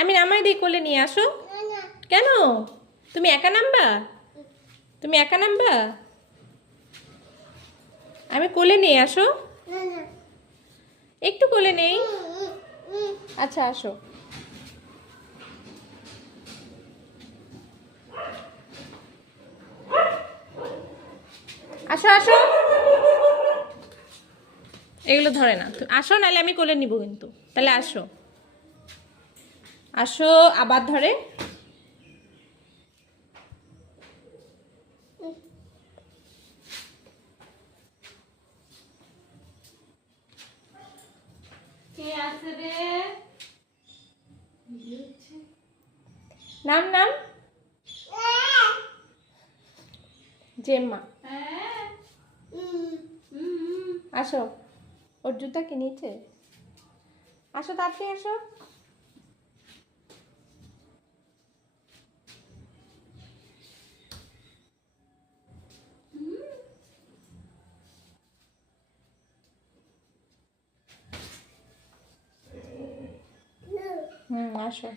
আমি নামাই দিই, কোলে নিয়ে আসো। কেন? তুমি একা নামবা? তুমি একা নামবা? আমি কোলে নিয়ে আসো। একটু কোলে নেই। আচ্ছা আসো। আসো আসো, এগুলো ধরে না। আসো, নাহলে আমি কোলে নিব কিন্তু। তাহলে আসো আসো, আবার ধরে। নাম নাম জেম্মা। আসো, ওর জুতা কি নিচে? আসো তাড়াতাড়ি আসো। আসো।